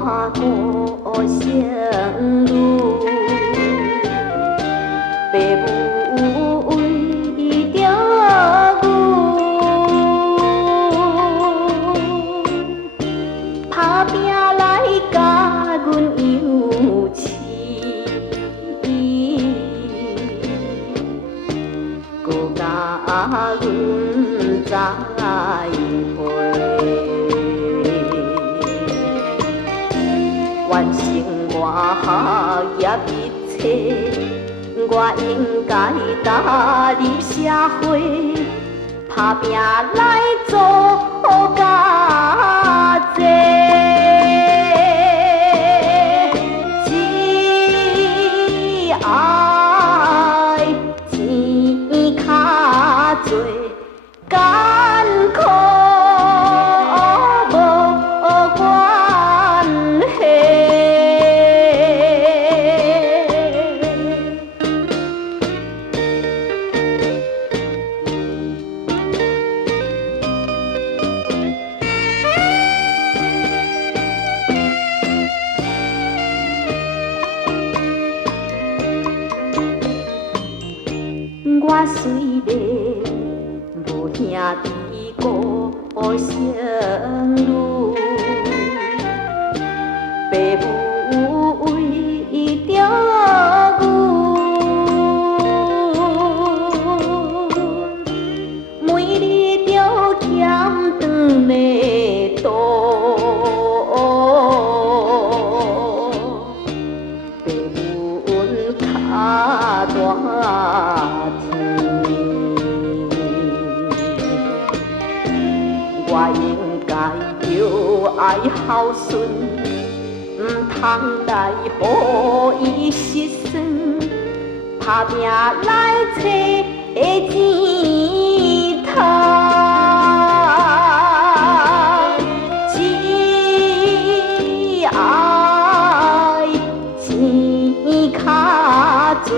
孤生女，父母为着阮，打拼来甲阮养饲，擱甲阮财培。完成我学业一切，我应该踏入社会，打拼来助家债，只爱钱卡多，艰苦无关系。我虽然无兄弟孤生女，父母为着阮，每日着欠长的肚，父母恩卡大天。我应该著爱孝顺，不通来给伊失算，打拼来找钱赚，只爱钱卡多。